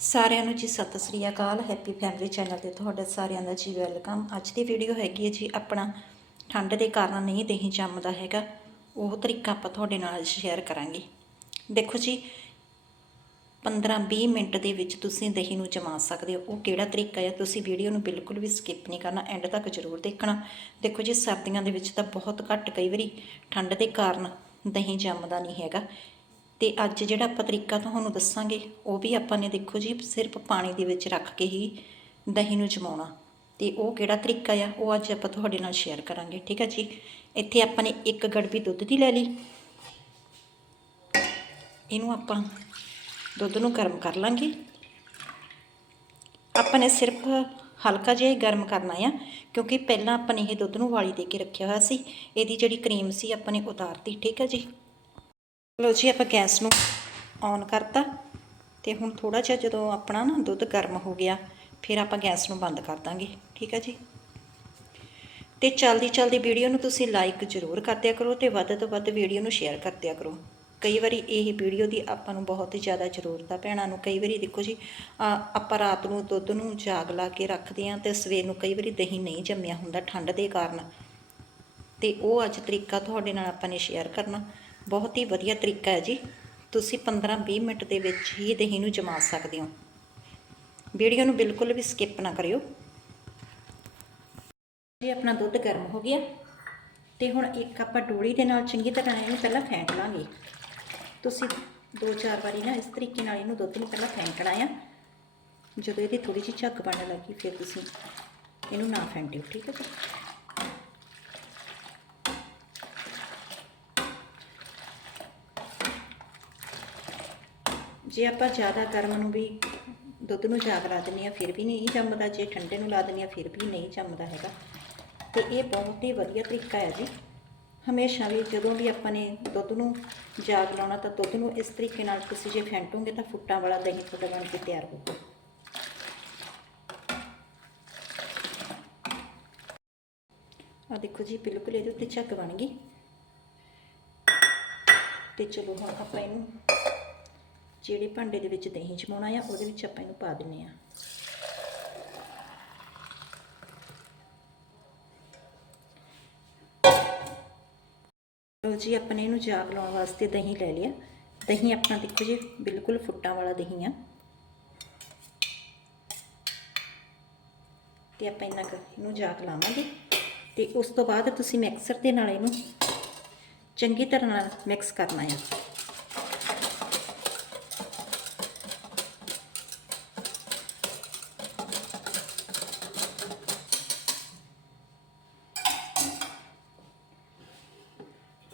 ਸਾਰਿਆਂ ਨੂੰ ਜੀ ਸਤਿ ਸ੍ਰੀ ਅਕਾਲ ਹੈਪੀ ਫੈਮਿਲੀ ਚੈਨਲ ਤੇ ਤੁਹਾਡਾ ਸਾਰਿਆਂ ਦਾ ਜੀ ਵੈਲਕਮ ਅੱਜ ਦੀ ਵੀਡੀਓ ਹੈਗੀ ਹੈ ਜੀ ਆਪਣਾ ਠੰਡ ਦੇ ਕਾਰਨ ਨਹੀਂ ਦਹੀਂ ਜੰਮਦਾ ਹੈਗਾ, ਉਹ ਤਰੀਕਾ ਆਪਾਂ ਤੁਹਾਡੇ ਨਾਲ ਸ਼ੇਅਰ ਕਰਾਂਗੇ। ਦੇਖੋ ਜੀ 15-20 ਮਿੰਟ ਦੇ ਵਿੱਚ ਤੁਸੀਂ ਦਹੀਂ ਨੂੰ ਜਮਾ ਸਕਦੇ ਹੋ। ਉਹ ਕਿਹੜਾ ਤਰੀਕਾ ਹੈ, ਤੁਸੀਂ ਵੀਡੀਓ ਨੂੰ ਬਿਲਕੁਲ ਵੀ ਸਕਿਪ ਨਹੀਂ ਕਰਨਾ ਐਂਡ ਤੱਕ ਜ਼ਰੂਰ ਦੇਖਣਾ। ਦੇਖੋ ਜੀ, ਸਰਦੀਆਂ ਦੇ ਵਿੱਚ ਤਾਂ ਬਹੁਤ ਘੱਟ ਕਈ ਵਾਰੀ ਠੰਡ ਦੇ ਕਾਰਨ ਦਹੀਂ ਜੰਮਦਾ ਨਹੀਂ ਹੈਗਾ। ਤੇ ਅੱਜ ਜਿਹੜਾ ਆਪਾਂ ਤਰੀਕਾ ਤੁਹਾਨੂੰ ਦੱਸਾਂਗੇ, ਉਹ ਵੀ ਆਪਾਂ ਨੇ ਦੇਖੋ ਜੀ, ਸਿਰਫ ਪਾਣੀ ਦੇ ਵਿੱਚ ਰੱਖ ਕੇ ਹੀ ਦਹੀਂ ਨੂੰ ਜਮਾਉਣਾ। ਤੇ ਉਹ ਕਿਹੜਾ ਤਰੀਕਾ ਆ, ਉਹ ਅੱਜ ਆਪਾਂ ਤੁਹਾਡੇ ਨਾਲ ਸ਼ੇਅਰ ਕਰਾਂਗੇ, ਠੀਕ ਹੈ ਜੀ? ਇੱਥੇ ਆਪਾਂ ਨੇ ਇੱਕ ਗੜਬੀ ਦੁੱਧ ਦੀ ਲੈ ਲਈ। ਇਹਨੂੰ ਆਪਾਂ ਦੁੱਧ ਨੂੰ ਗਰਮ ਕਰ ਲਾਂਗੇ। ਆਪਾਂ ਨੇ ਸਿਰਫ ਹਲਕਾ ਜਿਹਾ ਗਰਮ ਕਰਨਾ ਆ, ਕਿਉਂਕਿ ਪਹਿਲਾਂ ਆਪਾਂ ਨੇ ਇਹ ਦੁੱਧ ਨੂੰ ਵਾਲੀ ਦੇ ਕੇ ਰੱਖਿਆ ਹੋਇਆ ਸੀ। ਇਹਦੀ ਜਿਹੜੀ ਕਰੀਮ ਸੀ, ਆਪਾਂ ਨੇ ਉਤਾਰਤੀ, ਠੀਕ ਹੈ ਜੀ? ਲੋ ਜੀ ਆਪਾਂ ਗੈਸ ਨੂੰ ਔਨ ਕਰਤਾ ਤੇ ਹੁਣ ਥੋੜਾ ਜਿਹਾ ਜਦੋਂ ਆਪਣਾ ਨਾ ਦੁੱਧ ਗਰਮ ਹੋ ਗਿਆ, ਫਿਰ ਆਪਾਂ ਗੈਸ ਨੂੰ ਬੰਦ ਕਰ ਦਾਂਗੇ, ਠੀਕ ਹੈ ਜੀ? ਤੇ ਚਲਦੀ ਚਲਦੀ ਵੀਡੀਓ ਨੂੰ ਤੁਸੀਂ ਲਾਈਕ ਜ਼ਰੂਰ ਕਰ ਦਿਆ ਕਰੋ ਤੇ ਵੱਧ ਤੋਂ ਵੱਧ ਵੀਡੀਓ ਨੂੰ ਸ਼ੇਅਰ ਕਰ ਦਿਆ ਕਰੋ। ਕਈ ਵਾਰੀ ਇਹ ਵੀਡੀਓ ਦੀ ਆਪਾਂ ਨੂੰ ਬਹੁਤ ਹੀ ਜ਼ਿਆਦਾ ਜ਼ਰੂਰਤ ਆ ਭੈਣਾਂ ਨੂੰ, ਕਈ ਵਾਰੀ ਦੇਖੋ ਜੀ ਆਪਾਂ ਰਾਤ ਨੂੰ ਦੁੱਧ ਨੂੰ ਜਾਗ ਲਾ ਕੇ ਰੱਖਦੇ ਆਂ ਤੇ ਸਵੇਰ ਨੂੰ ਕਈ ਵਾਰੀ ਦਹੀਂ ਨਹੀਂ ਜੰਮਿਆ ਹੁੰਦਾ ਠੰਡ ਦੇ ਕਾਰਨ। ਤੇ ਉਹ ਅੱਜ ਤਰੀਕਾ ਤੁਹਾਡੇ ਨਾਲ ਆਪਾਂ ਨੇ ਸ਼ੇਅਰ ਕਰਨਾ। ਬਹੁਤ ਹੀ ਵਧੀਆ ਤਰੀਕਾ ਹੈ ਜੀ। ਤੁਸੀਂ 15-20 ਮਿੰਟ ਦੇ ਵਿੱਚ ਹੀ ਦਹੀਂ ਨੂੰ ਜਮਾ ਸਕਦੇ ਹੋ। ਵੀਡੀਓ ਨੂੰ ਬਿਲਕੁਲ ਵੀ ਸਕਿਪ ਨਾ ਕਰਿਓ। ਜੀ, ਆਪਣਾ ਦੁੱਧ ਗਰਮ ਹੋ ਗਿਆ ਤੇ ਹੁਣ ਇੱਕ ਆਪਾਂ ਡੋਲੀ ਦੇ ਨਾਲ ਚੰਗੀ ਤਰ੍ਹਾਂ ਇਹਨੂੰ ਪਹਿਲਾਂ ਫੈਂਟ ਲਾਂਗੇ। ਤੁਸੀਂ ਦੋ ਚਾਰ ਵਾਰੀ ਨਾ ਇਸ ਤਰੀਕੇ ਨਾਲ ਇਹਨੂੰ ਦੁੱਧ ਨੂੰ ਪਹਿਲਾਂ ਫੈਂਟਣਾ ਆ ਜਦੋਂ ਇਹਦੀ ਥੋੜੀ ਜਿਹੀ ਝੱਗ ਬਣ ਲੱਗੀ, ਫਿਰ ਤੁਸੀਂ ਇਹਨੂੰ ਨਾ ਫੈਂਟਿਓ, ਠੀਕ ਹੈ ਜੀ। ਜੇ ਆਪਾਂ ਜ਼ਿਆਦਾ ਗਰਮ ਨੂੰ ਵੀ ਦੁੱਧ ਨੂੰ ਜਾਗ ਲਾ ਦਿੰਦੇ ਆ ਫਿਰ ਵੀ ਨਹੀਂ ਜੰਮਦਾ। ਜੇ ਠੰਡੇ ਨੂੰ ਲਾ ਦਿੰਦੇ ਆ ਫਿਰ ਵੀ ਨਹੀਂ ਜੰਮਦਾ ਹੈਗਾ। ਤੇ ਇਹ ਬਹੁਤ ਹੀ ਵਧੀਆ ਤਰੀਕਾ ਹੈ ਜੀ। ਹਮੇਸ਼ਾ ਵੀ ਜਦੋਂ ਵੀ ਆਪਾਂ ਨੇ ਦੁੱਧ ਨੂੰ ਜਾਗ ਲਾਉਣਾ, ਤਾਂ ਦੁੱਧ ਨੂੰ ਇਸ ਤਰੀਕੇ ਨਾਲ ਤੁਸੀਂ ਜੇ ਫੈਂਟੋਗੇ, ਤਾਂ ਫੁੱਟਾਂ ਵਾਲਾ ਦਹੀਂ ਤੁਹਾਡਾ ਬਣ ਕੇ ਤਿਆਰ ਹੋਊਗਾ। ਆ ਦੇਖੋ ਜੀ, ਬਿਲਕੁਲ ਇਹਦੇ ਉੱਤੇ ਝੱਗ ਬਣ ਗਈ। ਤੇ ਚਲੋ ਹੁਣ ਆਪਾਂ ਇਹਨੂੰ ਜਿਹੜੇ ਭਾਂਡੇ ਦੇ ਵਿੱਚ ਦਹੀਂ ਜਮਾਉਣਾ ਆ, ਉਹਦੇ ਵਿੱਚ ਆਪਾਂ ਇਹਨੂੰ ਪਾ ਦਿੰਨੇ ਆ। ਲੋ ਜੀ ਨੇ ਇਹਨੂੰ ਜਾਗ ਲਾਉਣ ਵਾਸਤੇ ਦਹੀਂ ਲੈ ਲਿਆ। ਦਹੀਂ ਆਪਣਾ ਦੇਖੋ ਜੀ, ਬਿਲਕੁਲ ਫੁੱਟਾਂ ਵਾਲਾ ਦਹੀਂ ਆ। ਤੇ ਆਪਾਂ ਇਹਨਾਂ ਕੁ ਇਹਨੂੰ ਜਾਗ ਲਾਵਾਂਗੇ। ਤੇ ਉਸ ਤੋਂ ਬਾਅਦ ਤੁਸੀਂ ਮਿਕਸਰ ਦੇ ਨਾਲ ਇਹਨੂੰ ਚੰਗੀ ਤਰ੍ਹਾਂ ਨਾਲ ਮਿਕਸ ਕਰਨਾ ਹੈ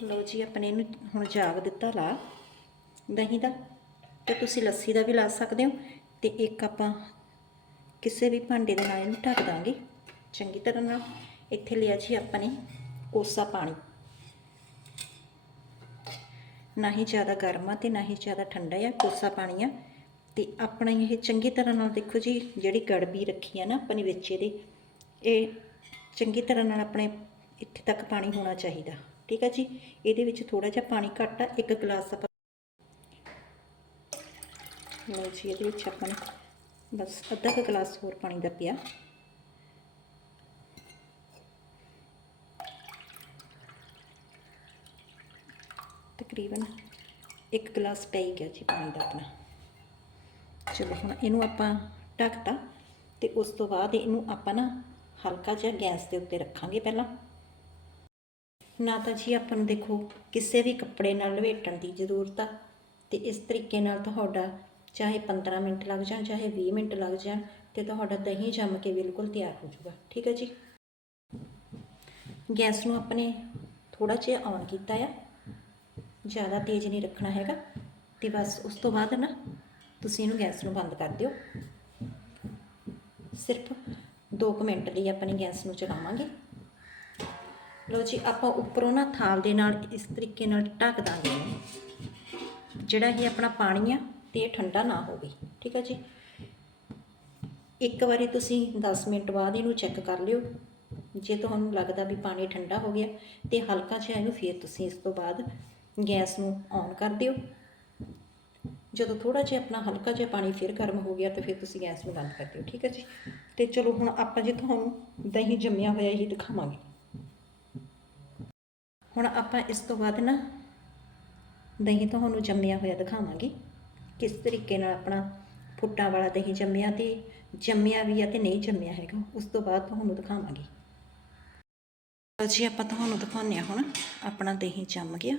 ਲਓ ਜੀ, ਆਪਣੇ ਇਹਨੂੰ ਹੁਣ ਜਾਗ ਦਿੱਤਾ ਲਾ। ਦਹੀਂ ਦਾ ਤੇ ਤੁਸੀਂ ਲੱਸੀ ਦਾ ਵੀ ਲਾ ਸਕਦੇ ਹੋ ਤੇ ਇੱਕ ਆਪਾਂ ਕਿਸੇ ਵੀ ਭਾਂਡੇ ਦੇ ਨਾਲ ਇਹਨੂੰ ਢੱਕ ਦਾਂਗੇ। ਚੰਗੀ ਤਰ੍ਹਾਂ ਨਾਲ ਇੱਥੇ ਲਿਆ ਜੀ ਆਪਾਂ ਨੇ ਕੋਸਾ ਪਾਣੀ। ਨਾ ਹੀ ਜ਼ਿਆਦਾ ਗਰਮ ਆ ਤੇ ਨਾ ਹੀ ਜ਼ਿਆਦਾ ਠੰਡਾ ਆ ਕੋਸਾ ਪਾਣੀ ਆ। ਤੇ ਆਪਣਾ ਇਹ ਚੰਗੀ ਤਰ੍ਹਾਂ ਨਾਲ ਦੇਖੋ ਜੀ, ਜਿਹੜੀ ਗੜਬੀ ਰੱਖੀ ਆ ਨਾ ਆਪਾਂ ਨੇ ਵਿੱਚ ਇਹਦੇ, ਇਹ ਚੰਗੀ ਤਰ੍ਹਾਂ ਨਾਲ ਆਪਣੇ ਇੱਥੇ ਤੱਕ ਪਾਣੀ ਹੋਣਾ ਚਾਹੀਦਾ। ਠੀਕ ਆ ਜੀ? ਇਹਦੇ ਵਿੱਚ ਥੋੜਾ ਜਿਹਾ ਪਾਣੀ ਘੱਟ ਆ, ਇੱਕ ਗਲਾਸ ਆਪਾਂ ਲਓ ਜੀ, ਇਹਦੇ ਵਿੱਚ ਆਪਾਂ ਨੂੰ ਬਸ ਅੱਧਾ ਕੁ ਗਲਾਸ ਹੋਰ ਪਾਣੀ ਦਾ ਪਿਆ। ਤਕਰੀਬਨ ਇੱਕ ਗਲਾਸ ਪੈ ਗਿਆ ਜੀ ਪਾਣੀ ਦਾ ਆਪਣਾ। ਚਲੋ ਹੁਣ ਇਹਨੂੰ ਆਪਾਂ ਢੱਕਤਾ ਤੇ ਉਸ ਤੋਂ ਬਾਅਦ ਇਹਨੂੰ ਆਪਾਂ ਨਾ ਹਲਕਾ ਜਿਹਾ ਗੈਸ ਦੇ ਉੱਤੇ ਰੱਖਾਂਗੇ ਪਹਿਲਾਂ। ਨਾ ਤਾਂ ਜੀ ਆਪਾਂ ਨੂੰ ਦੇਖੋ ਕਿਸੇ ਵੀ ਕੱਪੜੇ ਨਾਲ ਲਵੇਟਣ ਦੀ ਜ਼ਰੂਰਤ ਆ। ਤੇ ਇਸ ਤਰੀਕੇ ਨਾਲ ਤੁਹਾਡਾ ਚਾਹੇ 15 ਮਿੰਟ ਲੱਗ ਜਾਣ, ਚਾਹੇ 20 ਮਿੰਟ ਲੱਗ ਜਾਣ, ਤੇ ਤੁਹਾਡਾ ਦਹੀਂ ਜੰਮ ਕੇ ਬਿਲਕੁਲ ਤਿਆਰ ਹੋ ਜਾਊਗਾ। ਠੀਕ ਹੈ ਜੀ? ਗੈਸ ਨੂੰ ਆਪਣੇ ਥੋੜਾ ਜਿਹਾ ਔਨ ਕੀਤਾ ਆ। ਜ਼ਿਆਦਾ ਤੇਜ਼ ਨਹੀਂ ਰੱਖਣਾ ਹੈਗਾ। ਤੇ ਬਸ ਉਸ ਤੋਂ ਬਾਅਦ ਨਾ ਤੁਸੀਂ ਇਹਨੂੰ ਗੈਸ ਨੂੰ ਬੰਦ ਕਰ ਦਿਓ। ਸਿਰਫ 2 ਮਿੰਟ ਲਈ ਆਪਾਂ ਨੇ ਗੈਸ ਨੂੰ ਚਲਾਵਾਂਗੇ। ਲਓ ਜੀ, ਆਪਾਂ ਉੱਪਰੋਂ ਨਾ ਥਾਲ ਦੇ ਨਾਲ ਇਸ ਤਰੀਕੇ ਨਾਲ ਢੱਕ ਦਾਂਗੇ ਜਿਹੜਾ ਇਹ ਆਪਣਾ ਪਾਣੀ ਆ ਤੇ ਇਹ ਠੰਡਾ ਨਾ ਹੋਵੇ, ਠੀਕ ਹੈ ਜੀ? ਇੱਕ ਵਾਰੀ ਤੁਸੀਂ 10 ਮਿੰਟ ਬਾਅਦ ਇਹਨੂੰ ਚੈੱਕ ਕਰ ਲਿਓ। ਜੇ ਤੁਹਾਨੂੰ ਲੱਗਦਾ ਵੀ ਪਾਣੀ ਠੰਡਾ ਹੋ ਗਿਆ ਤੇ ਹਲਕਾ ਜਿਹਾ ਇਹਨੂੰ ਫੇਰ ਤੁਸੀਂ ਇਸ ਤੋਂ ਬਾਅਦ ਗੈਸ ਨੂੰ ਔਨ ਕਰ ਦਿਓ। ਜਦੋਂ ਥੋੜਾ ਜਿਹਾ ਆਪਣਾ ਹਲਕਾ ਜਿਹਾ ਪਾਣੀ ਫਿਰ ਗਰਮ ਹੋ ਗਿਆ ਤਾਂ ਫਿਰ ਤੁਸੀਂ ਗੈਸ ਨੂੰ ਬੰਦ ਕਰ ਦਿਓ, ਠੀਕ ਹੈ ਜੀ? ਤੇ ਚਲੋ ਹੁਣ ਆਪਾਂ ਜੀ ਤੁਹਾਨੂੰ ਦਹੀਂ ਜੰਮਿਆ ਹੋਇਆ ਹੀ ਦਿਖਾਵਾਂਗੇ। ਹੁਣ ਆਪਾਂ ਇਸ ਤੋਂ ਬਾਅਦ ਨਾ ਦਹੀਂ ਤੁਹਾਨੂੰ ਜੰਮਿਆ ਹੋਇਆ ਦਿਖਾਵਾਂਗੇ। ਕਿਸ ਤਰੀਕੇ ਨਾਲ ਆਪਣਾ ਫੁੱਟਾਂ ਵਾਲਾ ਦਹੀਂ ਜੰਮਿਆ ਤੇ ਜੰਮਿਆ ਵੀ ਆ ਤੇ ਨਹੀਂ ਜੰਮਿਆ ਹੈਗਾ, ਉਸ ਤੋਂ ਬਾਅਦ ਤੁਹਾਨੂੰ ਦਿਖਾਵਾਂਗੇ। ਲਓ ਜੀ, ਆਪਾਂ ਤੁਹਾਨੂੰ ਦਿਖਾਉਂਦੇ ਹਾਂ ਹੁਣ, ਆਪਣਾ ਦਹੀਂ ਜੰਮ ਗਿਆ।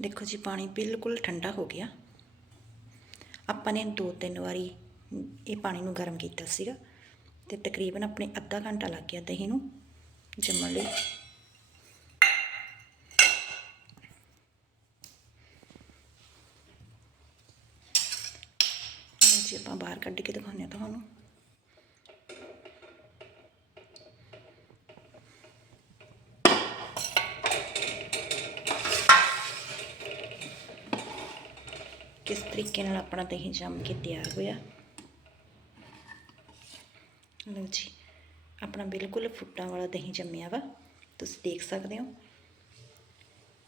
ਦੇਖੋ ਜੀ, ਪਾਣੀ ਬਿਲਕੁਲ ਠੰਡਾ ਹੋ ਗਿਆ। ਆਪਾਂ ਨੇ ਦੋ ਤਿੰਨ ਵਾਰੀ ਇਹ ਪਾਣੀ ਨੂੰ ਗਰਮ ਕੀਤਾ ਸੀਗਾ ਤੇ ਤਕਰੀਬਨ ਆਪਣੇ ਅੱਧਾ ਘੰਟਾ ਲੱਗ ਗਿਆ ਦਹੀਂ ਨੂੰ। ਜੰਮਣ ਲਈ ਜੀ ਆਪਾਂ ਬਾਹਰ ਕੱਢ ਕੇ ਦਿਖਾਉਂਦੇ ਹਾਂ ਤੁਹਾਨੂੰ। ਕਿਸ ਤਰੀਕੇ ਨਾਲ ਆਪਣਾ ਦਹੀਂ ਜੰਮ ਕੇ ਤਿਆਰ ਹੋਇਆ? ਲਓ ਜੀ। ਆਪਣਾ ਬਿਲਕੁਲ ਫੁੱਟਾਂ ਵਾਲਾ ਦਹੀਂ ਜੰਮਿਆ ਵਾ, ਤੁਸੀਂ ਦੇਖ ਸਕਦੇ ਹੋ।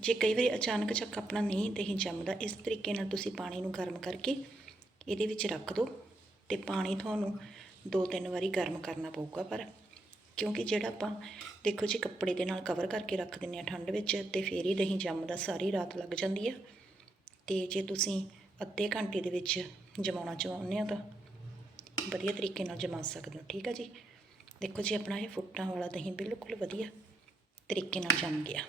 ਜੇ ਕਈ ਵਾਰੀ ਅਚਾਨਕ ਚੱਕ ਆਪਣਾ ਨਹੀਂ ਦਹੀਂ ਜੰਮਦਾ, ਇਸ ਤਰੀਕੇ ਨਾਲ ਤੁਸੀਂ ਪਾਣੀ ਨੂੰ ਗਰਮ ਕਰਕੇ ਇਹਦੇ ਵਿੱਚ ਰੱਖ ਦਿਓ ਤੇ ਪਾਣੀ ਤੁਹਾਨੂੰ ਦੋ ਤਿੰਨ ਵਾਰੀ ਗਰਮ ਕਰਨਾ ਪਊਗਾ ਪਰ, ਕਿਉਂਕਿ ਜਿਹੜਾ ਆਪਾਂ ਦੇਖੋ ਜੀ ਕੱਪੜੇ ਦੇ ਨਾਲ ਕਵਰ ਕਰਕੇ ਰੱਖ ਦਿੰਨੇ ਆ ਠੰਡ ਵਿੱਚ ਤੇ ਫੇਰ ਹੀ ਦਹੀਂ ਜੰਮਦਾ, ਸਾਰੀ ਰਾਤ ਲੱਗ ਜਾਂਦੀ ਆ। ਤੇ ਜੇ ਤੁਸੀਂ ਅੱਧੇ ਘੰਟੇ ਦੇ ਵਿੱਚ ਜਮਾਉਣਾ ਚਾਹੁੰਦੇ ਹੋ ਤਾਂ ਵਧੀਆ ਤਰੀਕੇ ਨਾਲ ਜਮਾ ਸਕਦੇ ਹੋ, ਠੀਕ ਆ ਜੀ? ਦੇਖੋ ਜੀ, ਆਪਣਾ ਇਹ ਫੁੱਟਾਂ ਵਾਲਾ ਦਹੀਂ ਬਿਲਕੁਲ ਵਧੀਆ ਤਰੀਕੇ ਨਾਲ ਜੰਮ ਗਿਆ।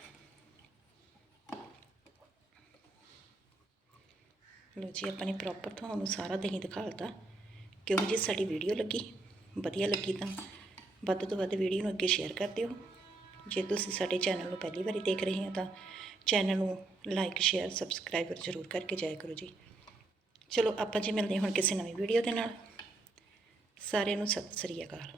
ਲੋ ਜੀ, ਆਪਾਂ ਨੇ ਪ੍ਰੋਪਰ ਤੁਹਾਨੂੰ ਸਾਰਾ ਦਹੀਂ ਦਿਖਾਲਤਾ ਕਿਉਂ ਜੀ ਸਾਡੀ ਵੀਡੀਓ ਲੱਗੀ? ਵਧੀਆ ਲੱਗੀ ਤਾਂ ਵੱਧ ਤੋਂ ਵੱਧ ਵੀਡੀਓ ਨੂੰ ਅੱਗੇ ਸ਼ੇਅਰ ਕਰ ਦਿਓ। ਜੇ ਤੁਸੀਂ ਸਾਡੇ ਚੈਨਲ ਨੂੰ ਪਹਿਲੀ ਵਾਰੀ ਦੇਖ ਰਹੇ ਹੋ ਤਾਂ ਚੈਨਲ ਨੂੰ ਲਾਈਕ ਸ਼ੇਅਰ ਸਬਸਕ੍ਰਾਈਬਰ ਜ਼ਰੂਰ ਕਰਕੇ ਜਾਇਆ ਕਰੋ ਜੀ। ਚਲੋ, ਆਪਾਂ ਜੀ ਮਿਲਦੇ ਹਾਂ ਹੁਣ ਕਿਸੇ ਨਵੀਂ ਵੀਡੀਓ ਦੇ ਨਾਲ। ਸਾਰਿਆਂ ਨੂੰ ਸਤਿ ਸ੍ਰੀ ਅਕਾਲ।